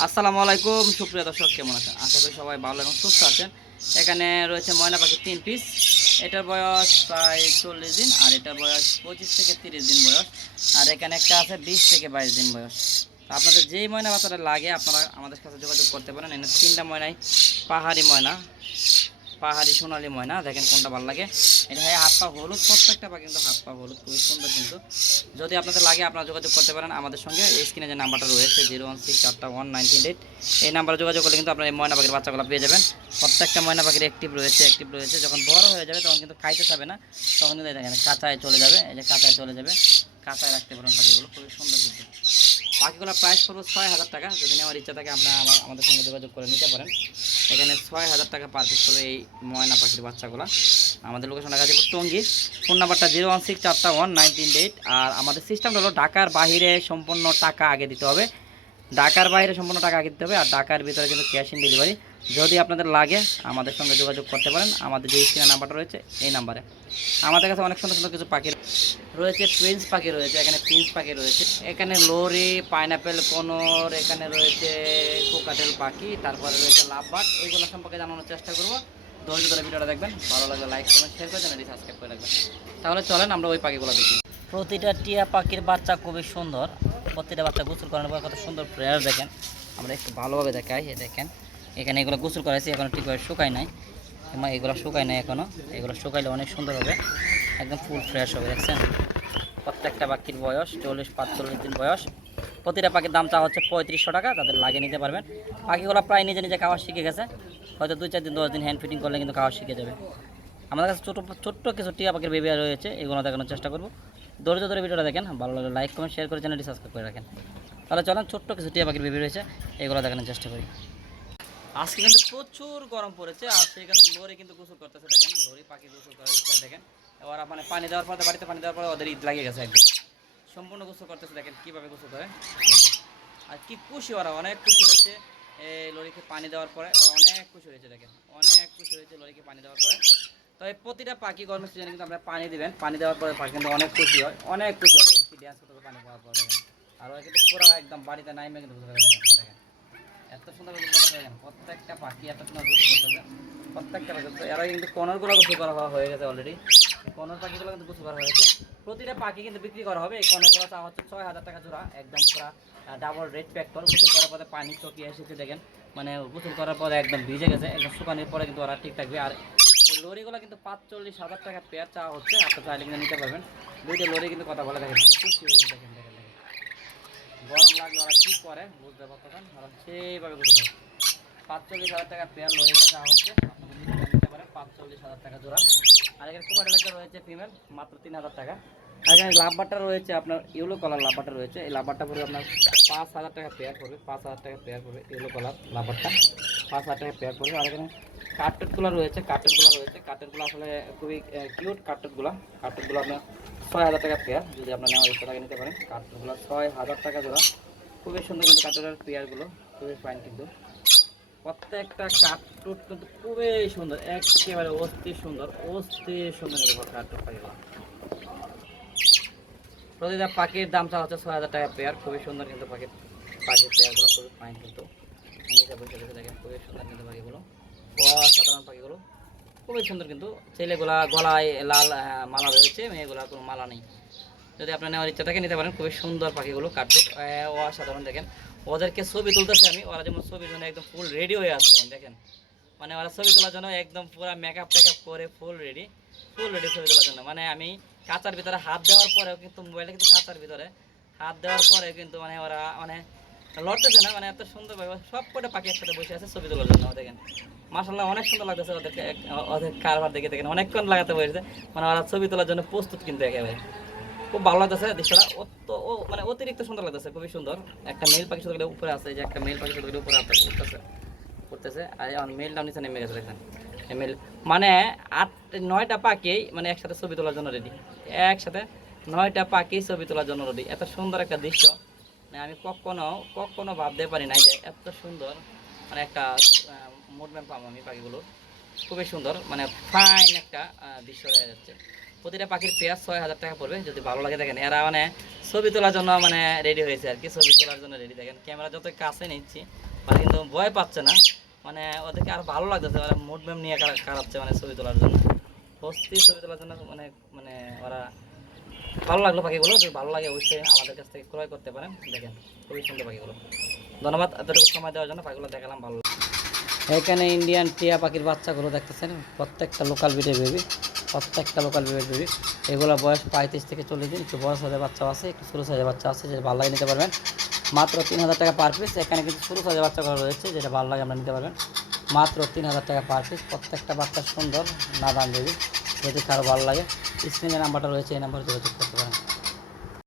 আসসালামু আলাইকুম, সুপ্রিয় দর্শক, কেমন আছেন? আশা করি সবাই ভালো এবং সুস্থ আছেন। এখানে রয়েছে ময়না পাখি তিন পিস এটার বয়স প্রায় চল্লিশ দিন, আর এটার বয়স পঁচিশ থেকে তিরিশ দিন বয়স। আর এখানে একটা আছে বিশ থেকে বাইশ দিন বয়স। আপনাদের যেই ময়না বাচ্চাটা লাগে, আপনারা আমাদের কাছে যোগাযোগ করতে পারেন। এখানে তিনটা ময়নাই, পাহাড়ি ময়না। পাহাড়ি সোনালি ময়না, দেখেন কোনটা ভালো লাগে। এটা হয়, হাত পা হলুদ, প্রত্যেকটা পা কিন্তু হাত পা হলুদ, খুবই সুন্দর কিন্তু। যদি আপনাদের লাগে, আপনারা যোগাযোগ করতে পারেন আমাদের সঙ্গে। এই স্ক্রিনে যে নাম্বারটা রয়েছে, জিরো ওয়ান সিক্স চারটা ওয়ান নাইনটিন এইট, এই নাম্বারে যোগাযোগ করলে কিন্তু আপনার এই ময়না পাখির বাচ্চাগুলো পেয়ে যাবেন। প্রত্যেকটা ময়না পাখির অ্যাক্টিভ রয়েছে অ্যাক্টিভ রয়েছে। যখন বড় হয়ে যাবে, তখন কিন্তু খাইতে পাবে না। তখন কিন্তু দেখেন, কাঁচায় চলে যাবে। এই যে কাঁচায় চলে যাবে, কাঁচায় রাখতে পারেন পাখিগুলো, খুবই সুন্দর কিন্তু। পাখিগুলো প্রাইস পড়বে ছয় হাজার টাকা। যদি নেওয়ার ইচ্ছা থাকে আপনার আমার আমাদের সঙ্গে যোগাযোগ করে নিতে পারেন। এখানে ছয় হাজার টাকা পার পিস এই ময়না পাখির বাচ্চাগুলো। আমাদের লোকেশনটা গাজীপুর টঙ্গি। ফোন নাম্বারটা জিরো ওয়ান সিক্স চারটা ওয়ান নাইনটিন এইট আর আমাদের সিস্টেমটা হলো ঢাকার বাহিরে সম্পূর্ণ টাকা আগে দিতে হবে। ঢাকার বাইরে সম্পূর্ণ টাকা আগে দিতে হবে। আর ঢাকার ভিতরে কিন্তু ক্যাশ ইন ডেলিভারি যদি আপনাদের লাগে, আমাদের সঙ্গে যোগাযোগ করতে পারেন। আমাদের যে স্ক্রিনের নাম্বারটা রয়েছে, এই নাম্বারে। আমাদের কাছে অনেক সুন্দর সুন্দর কিছু পাখি রয়েছে টুইন্স পাখি রয়েছে, এখানে প্রিন্স পাখি রয়েছে। এখানে লোরি পাইনাপেল কোনর, এখানে রয়েছে কোকাটেল পাখি, তারপরে রয়েছে লাভবাট এইগুলো সম্পর্কে জানানোর চেষ্টা করব। ধৈর্য ধরে ভিডিওটা দেখবেন। ভালো লাগলে লাইক করবেন শেয়ার করে চ্যানেলটি সাবস্ক্রাইব করে রাখবেন। তাহলে চলেন আমরা ওই পাখিগুলো দেখি। প্রতিটা টিয়া পাখির বাচ্চা খুবই সুন্দর। প্রতিটা বাচ্চা গোসল করানোর পর কত সুন্দর প্রেয়ার দেখেন। আমরা একটু ভালোভাবে দেখাই দেখেন। এখানে এগুলো গোসল করাইছি, এখনও ঠিকভাবে শুকায় নাই। এগুলো শুকায় নাই এখনও। এগুলো শুকাইলে অনেক সুন্দর হবে। একদম ফুল ফ্রেশ হবে, দেখছেন? প্রত্যেকটা পাখির বয়স, চল্লিশ, পাঁচচল্লিশ দিন বয়স। প্রতিটা পাখির দাম চা হচ্ছে পঁয়ত্রিশশো টাকা, তাদের লাগিয়ে নিতে পারবেন। পাখিগুলো প্রায় নিজে নিজে খাওয়া শিখে গেছে। হয়তো দুই চার দিন, দশ দিন হ্যান্ড ফিটিং করলে কিন্তু খাওয়া শিখে যাবে। আমাদের কাছে ছোটো, ছোট্ট কিছু টিয়া পাখির বেবি রয়েছে, এগুলো দেখানোর চেষ্টা করব। ধৈর্য ধরে ভিডিওটা দেখেন, ভালো লাগলে লাইক কমেন্ট শেয়ার করে চ্যানেলটি সাবস্ক্রাইব করে রাখেন। তাহলে চলেন, ছোট্ট কিছু টিয়া পাখির বেবি রয়েছে, এগুলো দেখানোর চেষ্টা করি। আজকে কিন্তু প্রচুর গরম পড়েছে, আর সেখানে লরি কিন্তু গোসল করতেছে, দেখেন, লরি পাখি গোসল করার ইচ্ছা দেখেন। এবার মানে পানি দেওয়ার পরে, বাড়িতে পানি দেওয়ার পরে ওদের ঈদ লাগিয়ে গেছে একদম। সম্পূর্ণ গোসল করতেছে, দেখেন, কীভাবে গোসল করে। আর কি খুশি ওরা, অনেক খুশি হয়েছে এই লরিকে পানি দেওয়ার পরে অনেক খুশি হয়েছে, দেখেন, অনেক খুশি হয়েছে লরিকে পানি দেওয়ার পরে। তো এই প্রতিটা পাখি গরমের সিজনে কিন্তু আপনারা পানি দিবেন, পানি দেওয়ার পরে পাখি কিন্তু অনেক খুশি হয়, অনেক খুশি হয়, দেখেন, কি ড্যান্স করতে পানি পাওয়ার পরে আর ওরা কিন্তু পুরো একদম বাড়িতে নাইমে কিন্তু দেখেন। এত সুন্দর প্রত্যেকটা পাখি এত সুন্দর প্রত্যেকটা পাখি। এরা কিন্তু কনরগুলো করা হয়ে গেছে অলরেডি কনর পাখিগুলো কিন্তু করা হয়েছে প্রতিটা পাখি কিন্তু বিক্রি করা হবে। এই কনরগুলো হচ্ছে ছয় হাজার টাকা জোড়া, একদম পুরা ডাবল রেড প্যাক করে গোসল করার পরে পানি চকিয়ে এসেছে, দেখেন। মানে গোসল করার পরে একদম ভিজে গেছে, একদম শুকানোর পরে কিন্তু ওরা ঠিক থাকবে। আর লরিগুলো কিন্তু পাঁচচল্লিশ হাজার টাকা পেয়ার চা হচ্ছে। আপনার চাইলে কিন্তু নিতে পারবেন। দুইটা লরি কিন্তু কথা বলে দেখেন দেখেন দেখেন। গরম লাগলে ওরা কী করে? বুঝতে পারতেন ওরা সেইভাবে বুঝতে পারে পাঁচচল্লিশ হাজার পেয়ার হাজার টাকা জোড়া। আর এখানে এলাকা রয়েছে ফিমেল মাত্র তিন হাজার টাকা। আর এখানে রয়েছে আপনার ইয়েলো কালার রয়েছে। এই আপনার পাঁচ হাজার টাকা পেয়ার পড়বে। পাঁচ হাজার টাকা পেয়ার পড়বে ইয়েলো কালার লাভবারটা। পাঁচ হাজার পেয়ার আর এখানে কার্টেটগুলো রয়েছে। কার্টেটগুলো কার্টেটগুলো আসলে খুবই কিউট কার্টেটগুলো কার্টেটগুলো আপনার ছয় হাজার টাকা পেয়ার যদি আপনার নেওয়ার ইচ্ছা থাকে নিতে পারেন। কার্টেটগুলো ছয় হাজার টাকা জোড়া। খুবই সুন্দর কিন্তু কার্টেটের পেয়ারগুলো খুবই ফাইন কিন্তু। প্রত্যেকটা কাঠটুট কিন্তু খুবই সুন্দর, একেবারে অস্থির সুন্দর অস্থির সুন্দর কিন্তু পাখিগুলো প্রতিটা পাখির দামটা হচ্ছে ছয় হাজার টাকা পেয়ার খুবই সুন্দর কিন্তু পাখির পাখির পেয়ারগুলো খুবই ফাইন কিন্তু। দেখেন, খুবই সুন্দর কিন্তু পাখিগুলো অসাধারণ পাখিগুলো খুবই সুন্দর কিন্তু। ছেলেগুলা গলায় লাল মালা রয়েছে, মেয়েগুলা কোনো মালা নেই। যদি আপনার নেওয়ার ইচ্ছা থাকে, নিতে পারেন। খুবই সুন্দর পাখিগুলো কাটুক। অসাধারণ, দেখেন। ওদেরকে ছবি তুলতেছে আমি। ওরা যেমন ছবির জন্য একদম ফুল রেডি হয়ে আছে, যেমন দেখেন। মানে ওরা ছবি তোলার জন্য একদম পুরো মেকআপ টেকআপ করে ফুল রেডি ফুল রেডি ছবি তোলার জন্য। মানে আমি কাঁচার ভিতরে হাত দেওয়ার পরেও কিন্তু মোবাইলটা কিন্তু কাঁচার ভিতরে। হাত দেওয়ার পরে কিন্তু মানে ওরা মানে লড়তেছে না মানে এত সুন্দর সব কটা পাখি একসাথে বসে আছে ছবি তোলার জন্য দেখেন। মাসাল্লাহ অনেক সুন্দর লাগতেছে ওদেরকে ওদের কারবার দেখে দেখেন, অনেকক্ষণ লাগাতে বসেছে। মানে ওরা ছবি তোলার জন্য প্রস্তুত কিন্তু একেবারে। খুব ভালো লাগতেছে দৃশ্যটা, অত, ও মানে অতিরিক্ত সুন্দর লাগতেছে, খুবই সুন্দর। একটা মেল পাখি শুধু উপরে আছে যে একটা মেল পাখি শুধু উপরে উঠতেছে উঠতেছে, আর এখন মেলটা নিচে নেমে গেছে, দেখেন। মেল মানে আট, নয়টা পাখি মানে একসাথে ছবি তোলার জন্য রেডি একসাথে নয়টা পাখি ছবি তোলার জন্য রেডি এত সুন্দর একটা দৃশ্য। মানে আমি কখনো কখনো ভাবতে পারি নাই যে এত সুন্দর মানে একটা মুভমেন্ট পাবো আমি পাখিগুলোর খুবই সুন্দর মানে ফাইন একটা দৃশ্য দেখা যাচ্ছে। প্রতিটা পাখির পেয়ার ছয় হাজার টাকা পড়বে, যদি ভালো লাগে দেখেন। এরা মানে ছবি তোলার জন্য মানে রেডি হয়েছে আর কি, ছবি তোলার জন্য রেডি দেখেন ক্যামেরা যত কাছে নিচ্ছি মানে কিন্তু ভয় পাচ্ছে না। মানে ওদেরকে আর ভালো লাগতেছে মানে ম্যাম নিয়ে কারাচ্ছে মানে ছবি তোলার জন্য। বস্তি ছবি তোলার জন্য মানে মানে ওরা ভালো লাগল পাখিগুলো, যদি ভালো লাগে অবশ্যই আমাদের কাছ থেকে ক্রয় করতে পারেন। দেখেন, খুবই সুন্দর পাখিগুলো। ধন্যবাদ এতটুকু সময় দেওয়ার জন্য, পাখিগুলো দেখালাম ভালো এখানে ইন্ডিয়ান টিয়া পাখির বাচ্চাগুলো দেখতেছেন, প্রত্যেকটা লোকাল বিটের বেবি প্রত্যেকটা লোকাল বিটের বেবি এগুলো বয়স পঁয়ত্রিশ থেকে চল্লিশ দিন, একটু বড় সাইজের বাচ্চা আছে, একটু ছোটো সাইজের বাচ্চা আছে যেটা ভালো লাগে নিতে পারবেন। মাত্র তিন হাজার টাকা পার পিস এখানে কিন্তু ছোটো সাইজের বাচ্চাগুলো রয়েছে, যেটা ভালো লাগে আপনারা নিতে পারবেন। মাত্র তিন হাজার টাকা পার পিস প্রত্যেকটা বাচ্চা সুন্দর, নাদান বেবি যদি কারও ভালো লাগে স্ক্রিনে নাম্বারটা রয়েছে এই নাম্বারে যোগাযোগ করতে পারেন।